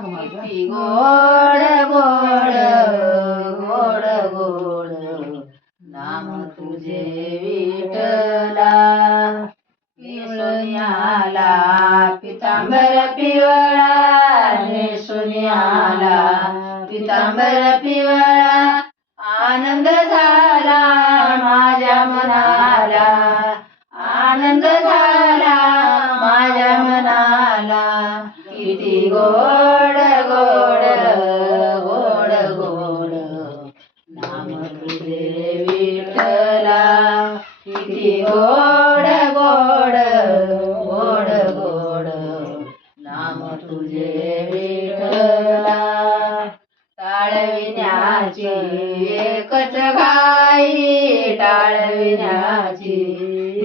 किती गोड गोड गोड गोड नाम तुझे विठ्ठला. सोनियाला पितांबर पिवळा सोनियाला पितांबर पिवळा आनंद झाला माझ्या मनाला आनंद झाला माझ्या मनाला. किती गोड गोड गोड गोड नाम तुझे विठ्ठला. किती गोड गोड गोड गोड नाम तुझे विठ्ठला. टाळविण्याची एकच घाई टाळविण्याची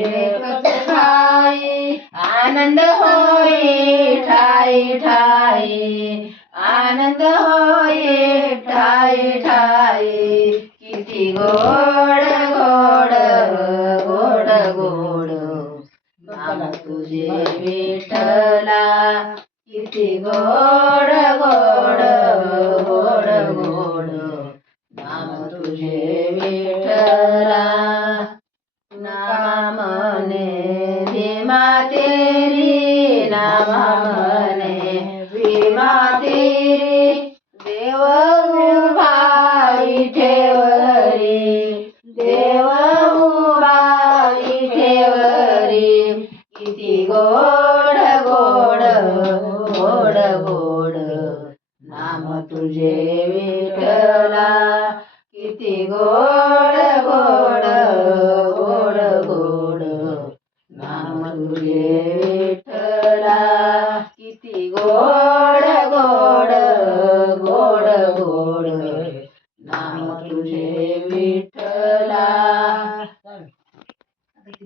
एकच घाई आनंद होई ठाई ठाई आनंद होई ठाई ठाई. किती गोड गोड गोड गोड नाम तुझे विठ्ठला. किती गोड गोड गोड गोड नाम तुझे विठ्ठला. नाम म्हणे भीमा तेरी नाम म्हणे भीमा तेरी देव उभा विठेवरी देव उभा विठेवरी. किती गोड गोड गोड गोड नाम तुझे विठ्ठला. किती गोड गोड गोड गोड नाम तुझे विठ्ठला. किती गोड गोड गोड गोड नाम तुझे विठ्ठला.